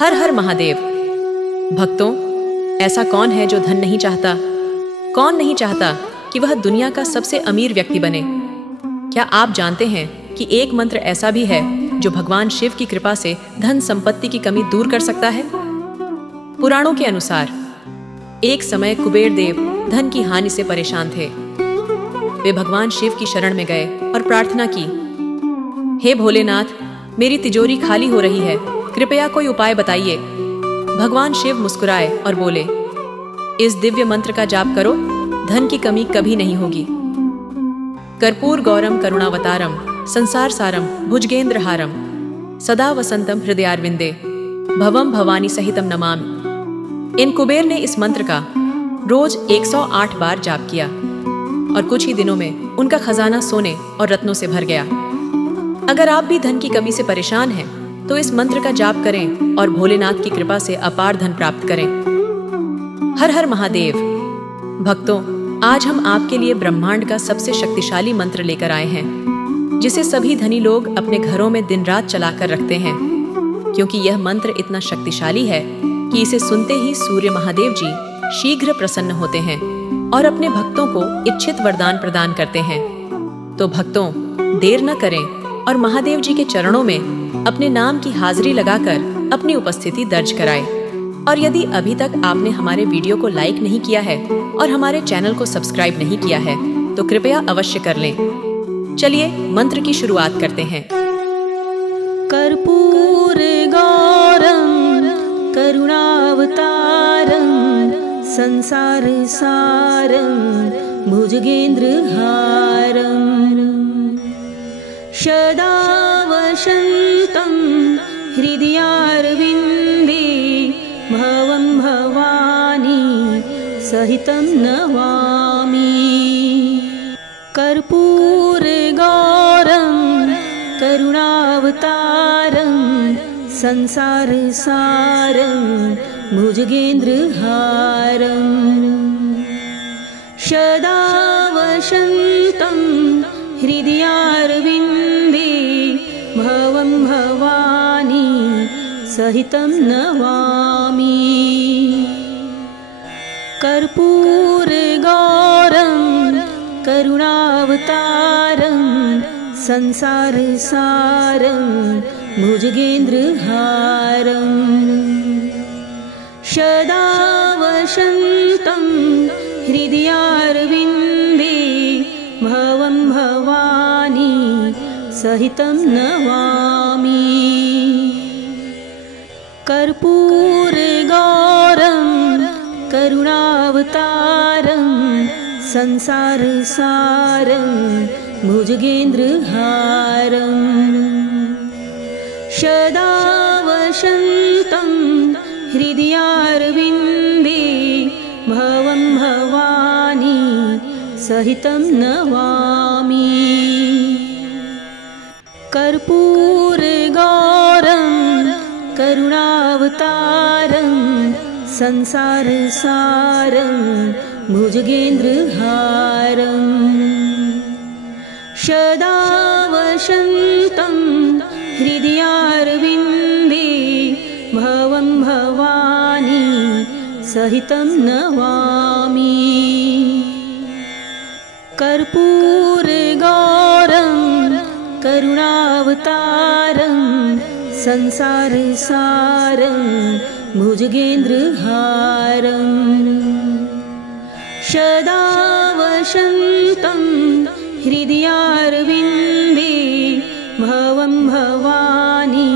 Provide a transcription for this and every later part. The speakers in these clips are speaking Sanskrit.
हर हर महादेव। भक्तों, ऐसा कौन है जो धन नहीं चाहता? कौन नहीं चाहता कि वह दुनिया का सबसे अमीर व्यक्ति बने? क्या आप जानते हैं कि एक मंत्र ऐसा भी है जो भगवान शिव की कृपा से धन संपत्ति की कमी दूर कर सकता है? पुराणों के अनुसार एक समय कुबेर देव धन की हानि से परेशान थे। वे भगवान शिव की शरण में गए और प्रार्थना की, हे भोलेनाथ, मेरी तिजोरी खाली हो रही है, कृपया कोई उपाय बताइए। भगवान शिव मुस्कुराए और बोले, इस दिव्य मंत्र का जाप करो, धन की कमी कभी नहीं होगी। कर्पूर गौरम करुणावतारम संसार सारम भुजगेंद्रहारम सदा वसंतम हृदयारविंदे भवम भवानी सहितम नमामि। इन कुबेर ने इस मंत्र का रोज 108 बार जाप किया और कुछ ही दिनों में उनका खजाना सोने और रत्नों से भर गया। अगर आप भी धन की कमी से परेशान हैं तो इस मंत्र का जाप करें और भोलेनाथ की कृपा से अपार धन प्राप्त करें। हर हर महादेव। भक्तों, आज हम आपके लिए ब्रह्मांड का सबसे शक्तिशाली मंत्र लेकर आए हैं, जिसे सभी धनी लोग अपने घरों में दिन रात चलाकर रखते हैं, क्योंकि यह मंत्र इतना शक्तिशाली है कि इसे सुनते ही सूर्य महादेव जी शीघ्र प्रसन्न होते हैं और अपने भक्तों को इच्छित वरदान प्रदान करते हैं। तो भक्तों, देर न करें और महादेव जी के चरणों में अपने नाम की हाजिरी लगाकर अपनी उपस्थिति दर्ज कराएं। और यदि अभी तक आपने हमारे वीडियो को लाइक नहीं किया है और हमारे चैनल को सब्सक्राइब नहीं किया है तो कृपया अवश्य कर लें। चलिए मंत्र की शुरुआत करते हैं। कर्पूर गौरम करुणावतारम संसार सारम भुजगेंद्रहारम सदा वसंतं हृदयारविंदे भवं भवानी सहितं नमामि। कर्पूर गौरम करुणावतारम संसार सारम भुजगेंद्रहारम सदा वसंतं हृदयारविंदे भवं भवानी सहितं नमामि। कर्पूर गौरम करुणावतारम संसार सारम भुजगेंद्रहारम सदा वसंतं हृदयारविंदे भवं भवानी सहितं नमामि। कर्पूर गौरम करुणावतारम संसार सारम भुजगेंद्रहारम सदा वसंतं हृदयारविंदे भवं भवानी सहितं नमामि। कर्पूर गौरम करुणावतारम संसार सारम भुजगेंद्रहारम सदा वसंतं हृदयारविंदे भवं भवानी सहितं नमामि। कर्पूर गौरम करुणावतारम संसार सारम भुजगेंद्रहारम सदा वसंतं हृदयारविंदे भवं भवानी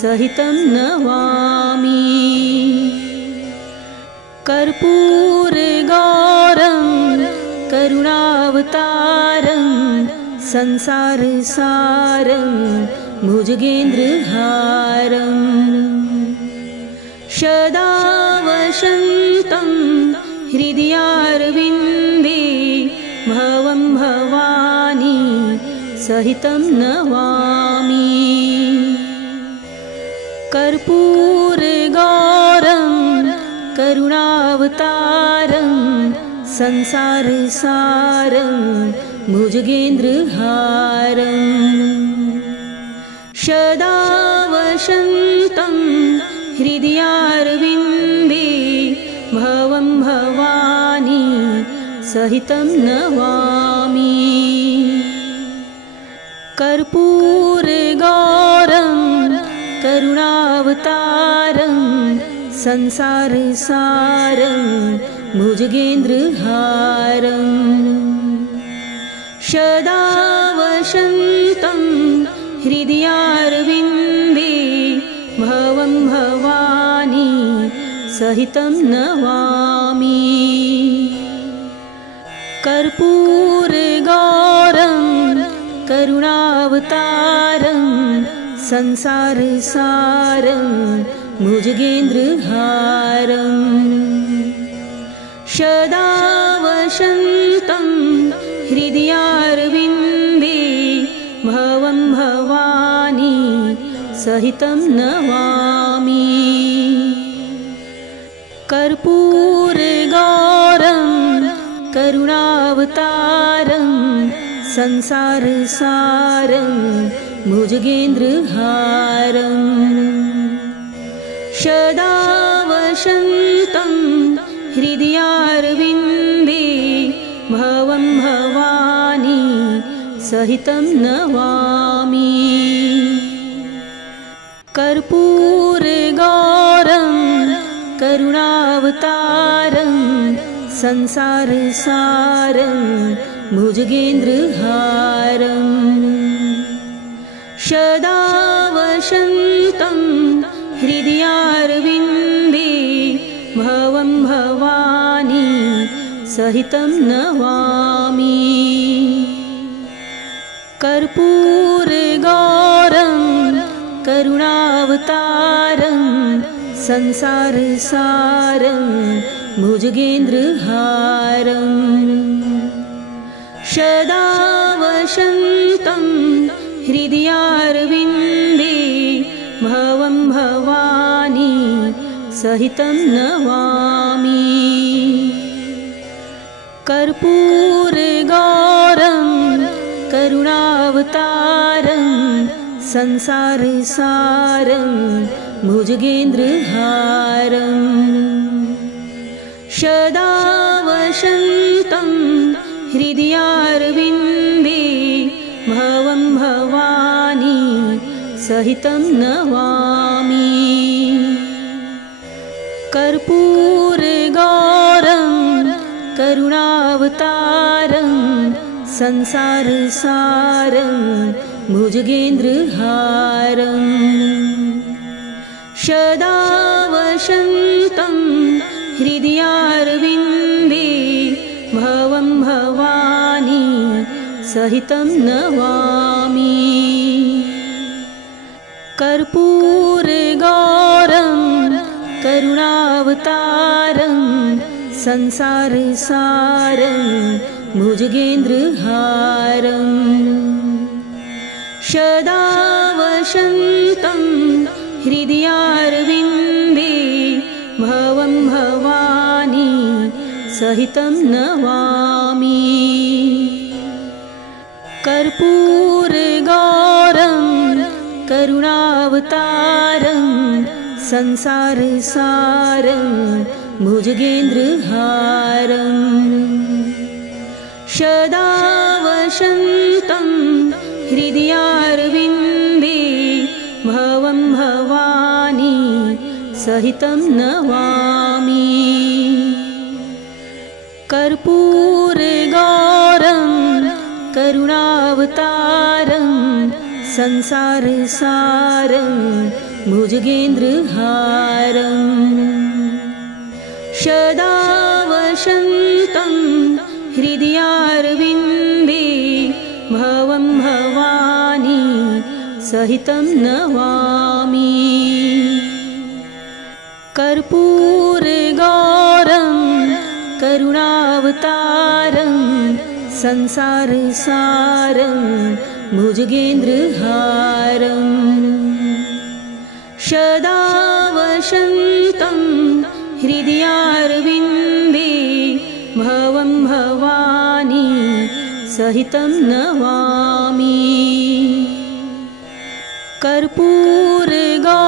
सहितं नमामि। कर्पूर गौरम करुणावतारम संसार सारम भुजगेंद्रहारम सदा वसंतं हृदयारविंदे भवं भवानी सहितं नमामि। कर्पूर गौरम करुणावतारम संसार सारम भुजगेंद्रहारम सदा वसंतं हृदयारविन्दे भवं भवानी सहितं नमामि। कर्पूरगौरं करुणावतारं संसारसारं भुजगेन्द्रहारं सदा वसन्तं हृदयारविन्दे भवं भवानी सहितं नमामि। कर्पूरगौरं करुणावतारं संसारसारं भुजगेन्द्रहारं सदा वसन्तं हृदयारविन्दे भवं भवानी सहितं नमामि। कर्पूरगौरं करुणावतारं संसारसारं भुजगेन्द्रहारं सदा वसन्तं हृदयारविन्दे भवं भवानी सहितं नमामि। कर्पूरगौरं करुणावतारं संसारसारं भुजगेन्द्रहारं सदा वसन्तं हृदयारविन्दे भवं भवानी सहितं नमामि। कर्पूरगौरं करुणावतारं संसारसारं भुजगेन्द्रहारं सदा वसन्तं हृदयारविन्दे भवं भवानी सहितं नमामि। कर्पूरगौरं करुणावतारं संसारसारं भुजगेन्द्रहारं सदा वसन्तं हृदयारविन्दे भवं भवानी सहितं नमामि। कर्पूरगौरं करुणावतारं संसारसारं भुजगेन्द्रहारं सदा वसन्तं हृदयारविन्दे भवं भवानी सहितं नमामि। कर्पूरगौरं करुणावतारं संसारसारं भुजगेन्द्रहारं सदा वसन्तं हृदयारविन्दे भवं भवानी सहितं नमामि। कर्पूरगौरं करुणावतारं संसारसारं भुजगेन्द्रहारं सदा वसन्तं हृदयारविन्दे भवं भवानी सहितं नमामि। कर्पूरगौरं करुणावतारं संसारसारं भुजगेन्द्रहारं सदा वसन्तं हृदयारविन्दे भवं भवानी सहितं नमामि। कर्पूरगौरं करुणावतारं संसारसारं भुजगेन्द्रहारं सदा वसन्तं हृदयारविन्दे भवं भवानी सहितं नमामि। कर्पूरगौरं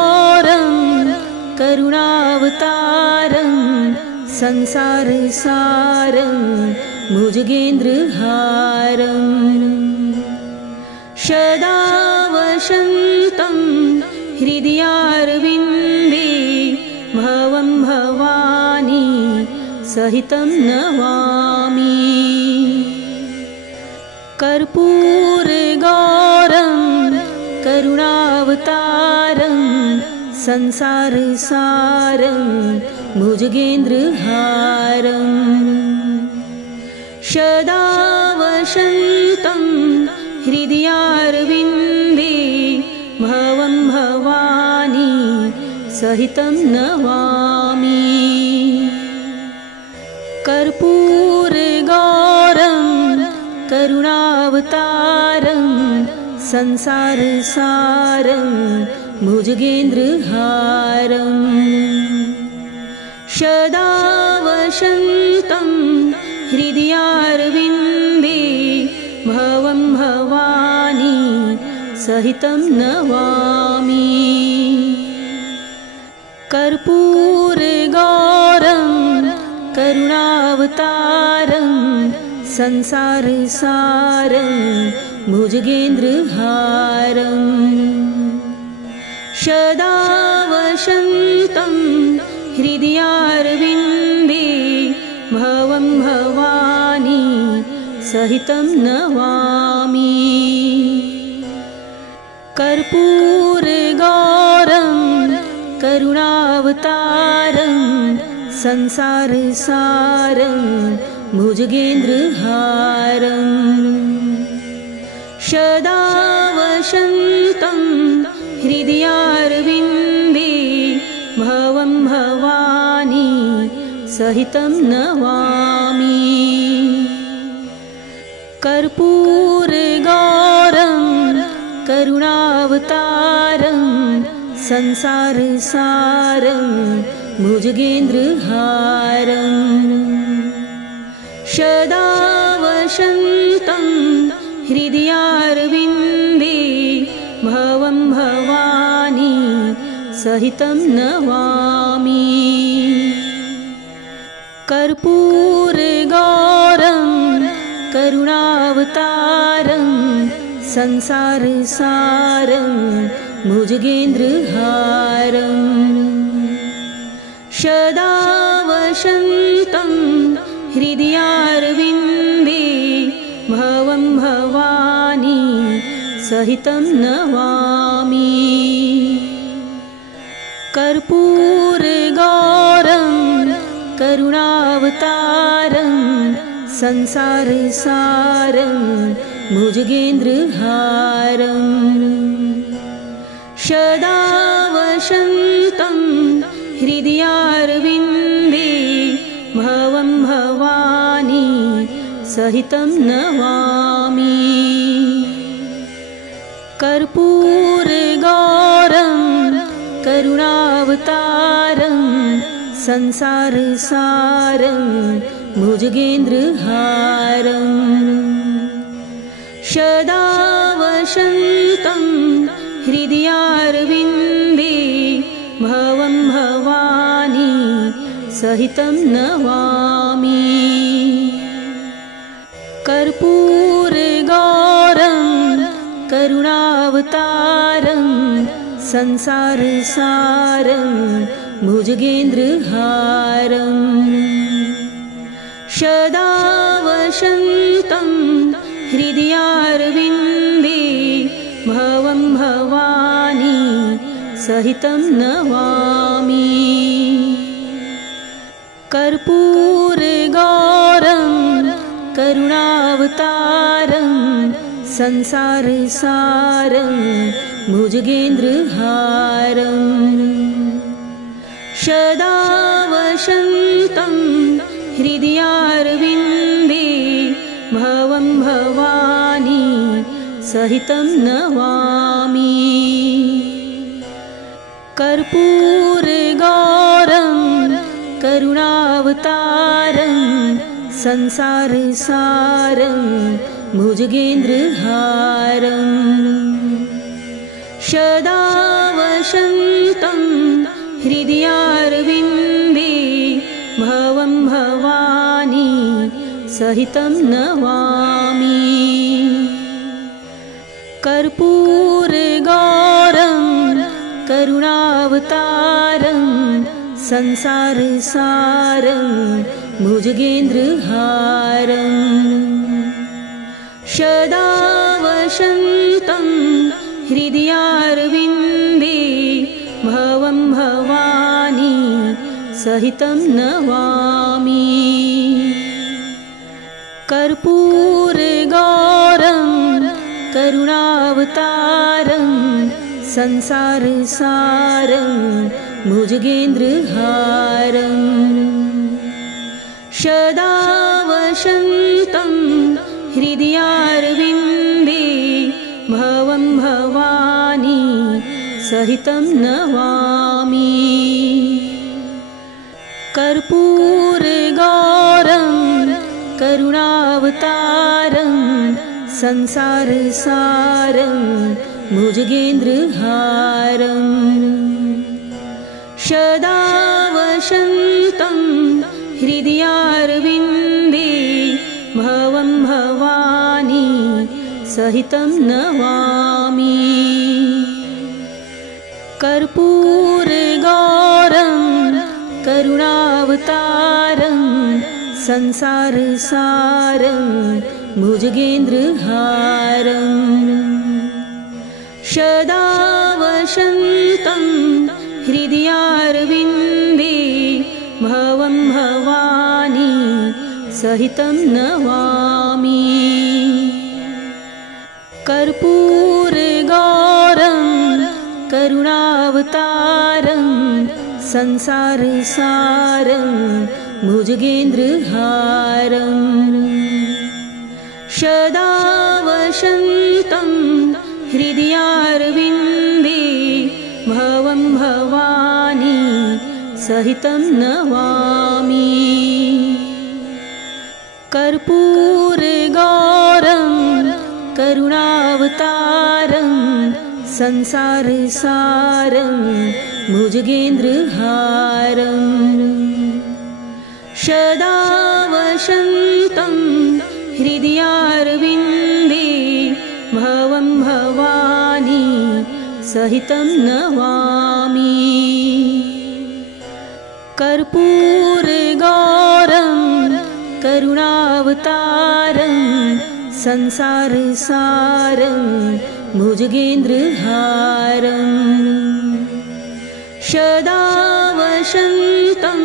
करुणावतारं संसारसारं भुजगेन्द्रहारं सदा वसन्तं हृदयारविन्दे भवं भवानी सहितं नमामि कर्पूरगौरं करुणावतारं संसारसारं भुजगेन्द्रहारं सदा वसन्तं हृदयारविन्दे भवं भवानी सहितं नमामि कर्पूरगौरं करुणावतारं संसारसारं भुजगेन्द्रहारं सदा वसन्तं हृदयारविन्दे भवं भवानी सहितं नमामि कर्पूरगौरं करुणावतारं संसारसारं भुजगेन्द्रहारं सदा वसन्तं हृदयारविन्दे भवं भवानी सहितं नमामि कर्पूरगौरं करुणावतारं संसारसारं भुजगेन्द्रहारं सदा वसन्तं हृदयारविन्दे भवं भवानी सहितं नमामि कर्पूरगौरं करुणावतारं संसारसारं भुजगेन्द्रहारं सदा वसन्तं हृदयारविन्दे भवं भवानी सहितं नमामि कर्पूरगौरं करुणावतारं संसारसारं भुजगेन्द्रहारं सदा वसन्तं हृदयारविन्दे भवं भवानी सहितं नमामि कर्पूरगौरं करुणावतारं संसारसारं भुजगेन्द्रहारं सदा वसन्तं हृदयारविन्दे भवं भवानी सहितं नमामि कर्पूरगौरं करुणावतारं संसारसारं भुजगेन्द्रहारं सदा वसन्तं हृदयारविन्दे भवं भवानी सहितं नमामि कर्पूरगौरं करुणावतारं संसारसारं भुजगेन्द्रहारं सदा वसन्तं हृदयारविन्दे भवं भवानी सहितं नमामि कर्पूरगौरं करुणावतारं संसारसारं भुजगेन्द्रहारं सदा वसन्तं हृदयारविन्दे भवं भवानी सहितं नमामि कर्पूरगौरं करुणावतारं संसारसारं भुजगेन्द्रहारं सदा वसन्तं हृदयारविन्दे भवं भवानी सहितं नमामि। कर्पूरगौरं करुणावतारं संसारसारं भुजगेन्द्रहारं सदा वसन्तं हृदयारविन्दे भवं भवानी सहितं नमामि। कर्पूरगौरं करुणावतारं संसारसारं भुजगेन्द्रहारं सदा वसन्तं हृदयारविन्दे भवं भवानी सहितं नमामि। कर्पूरगौरं करुणावतारं संसारसारं भुजगेन्द्रहारं सदा वसन्तं हृदयारविन्दे भवं भवानी सहितं नमामि। कर्पूरगौरं करुणावतारं संसारसारं भुजगेन्द्रहारं सदा वसन्तं हृदयारविन्दे भवं भवानी सहितं नमामि। कर्पूरगौरं करुणावतारं संसारसारं भुजगेन्द्रहारं सदा वसन्तं हृदयारविन्दे भवं भवानी सहितं नमामि। कर्पूरगौरं करुणावतारं संसारसारं भुजगेन्द्रहारं सदा वसन्तं हृदयारविन्दे भवं भवानी सहितं नमामि। कर्पूरगौरं करुणावतारं संसारसारं भुजगेन्द्रहारं सदा वसन्तं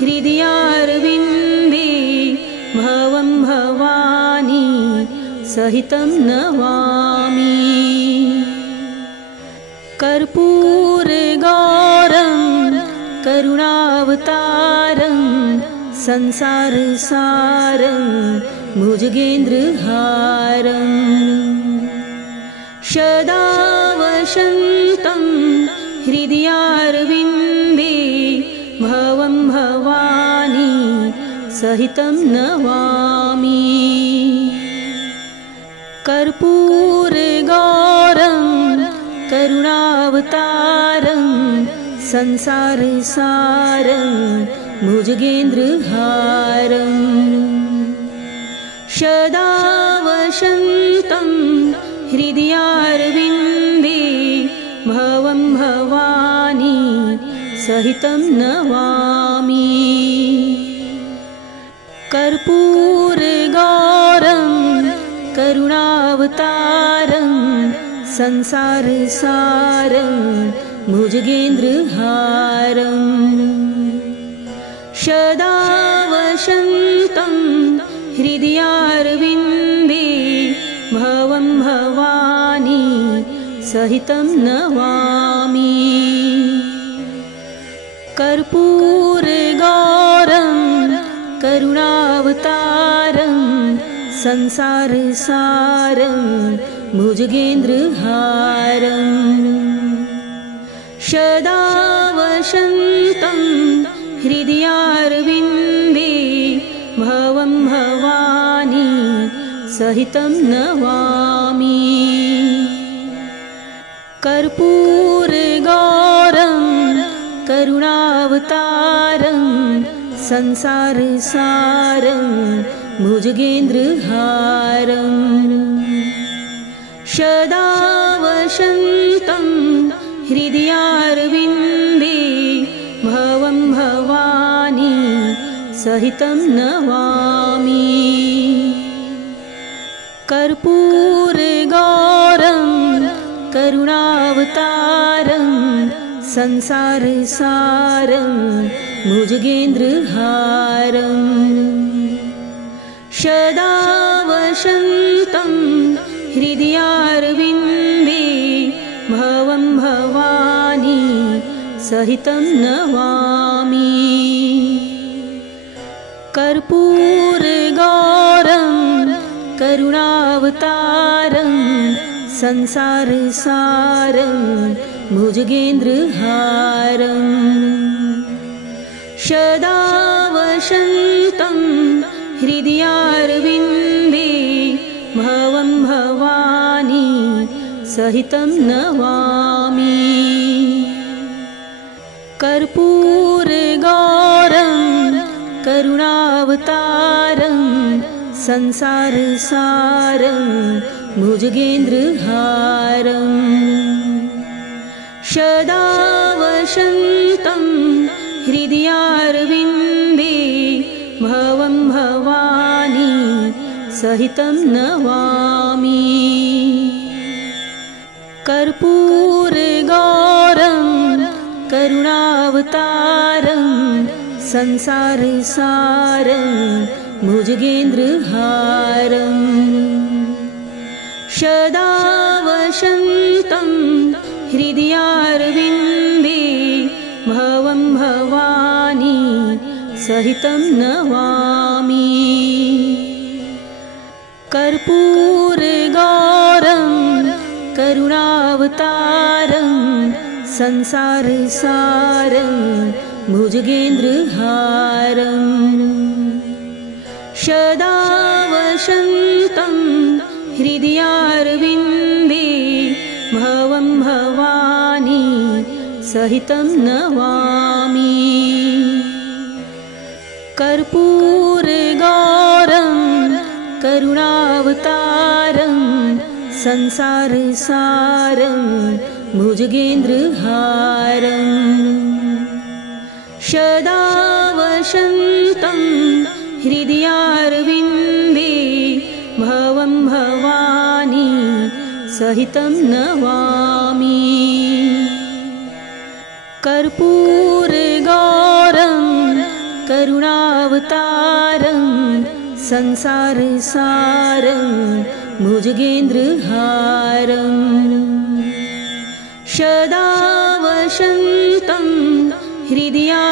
हृदयारविन्दे भवं भवानी सहितं नमामि। कर्पूरगौरं करुणावतारं संसारसारं भुजगेन्द्रहारं सदा वसन्तं हृदयारविन्दे भवं भवानी सहितं नमामि। कर्पूरगौरं करुणावतारं संसारसारं भुजगेन्द्रहारं सदा वसन्तं हृदयारविन्दे भवं भवानी सहितं नमामि। कर्पूरगौरं करुणावतारं संसारसारं भुजगेन्द्रहारं सदा वसन्तं हृदयारविन्दे भवं भवानी सहितं नमामि। कर्पूरगौरं करुणावतारं संसारसारं भुजगेन्द्रहारं सदा वसन्तं हृदयारविन्दे भवं भवानी सहितं नमामि। कर्पूरगौरं करुणावतारं संसारसारं भुजगेन्द्रहारम् सदा वसन्तं हृदयारविन्दे भवं भवानी सहितं नमामि कर्पूरगौरं करुणावतारं संसारसारं भुजगेन्द्रहारम् सदा वसन्तं हृदयारविन्दे भवं भवानी सहितं नमामि कर्पूरगौरं करुणावतारं संसारसारं भुजगेन्द्रहारम् सदा वसन्तं हृदयारविन्दे भवं भवानी सहितं नमामि कर्पूरगौरं करुणावतारं संसारसारं भुजगेन्द्रहारम् सदा वसन्तं हृदयारविन्दे भवं भवानी सहितं नमामि कर्पूरगौरं करुणावतारं संसारसारं भुजगेन्द्रहारम् सदा वसन्तं हृदयारविन्दे भवं भवानी सहितं नमामि कर्पूरगौरं करुणावतारं संसारसारं भुजगेन्द्रहारम् सदा वसन्तं हृदयारविन्दे भवं भवानी सहितं नमामि कर्पूरगौरं करुणावतारं संसारसारं भुजगेन्द्रहारम् सदा वसन्तं हृदयारविन्दे भवं भवानी सहितं नमामि कर्पूरगौरं करुणावतारं संसारसारं भुजगेन्द्रहारम् सदा वसन्तं हृदया